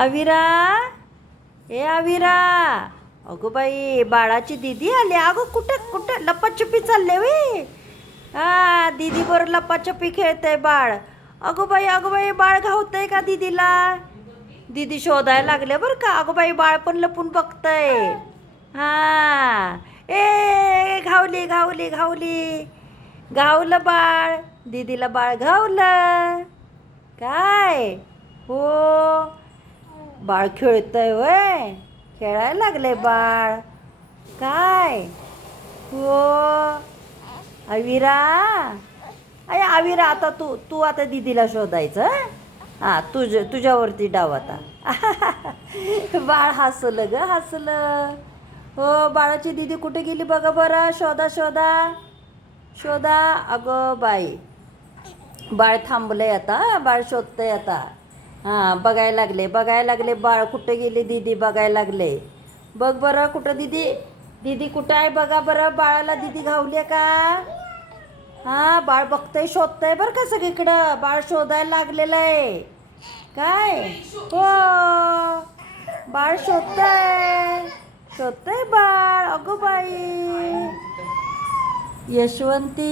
अविरा, ए अविरा. अगो बाई, बाळाची दीदी आली. अगं कुठं कुठं लपाछपी चालले वे. हा, दीदी बरोबर लपाछपी खेळतंय बाळ. अगो बाई, बाळ घावतंय का दीदीला? दीदी शोधायला लागले बरं का. अगो बाई, बाळ पण लपून बघतंय. हा, ए घावली घावली घावली. घावलं बाळ. दीदीला बाळ घावलं. काय हो, बाळ खेळतंय वय. खेळायला लागले बाळ. काय हो अविरा. अय अविरा, आता तू तू आता दीदीला शोधायचं. हां, तुझ्यावरती डाव आता. बाळ हसलं ग, हसलं. हो, बाळाची दीदी कुठे गेली बघा बरं. शोधा शोधा शोधा. अगं बाई, बाळ थांबलंय आता. बाळ शोधतंय आता. हां, बघायला लागले बाळ कुठे गेली दीदी, बघायला लागले. बघ बरं कुठं दीदी. दीदी कुठं आहे बघा बरं. बाळाला दीदी घावली का? हां, बाळ बघतंय, शोधतंय बरं का सगळीकडं. बाळ शोधायला लागलेलं आहे. काय हो, बाळ शोधतंय. शोधतंय बाळ. अगो बाई, यशवंती.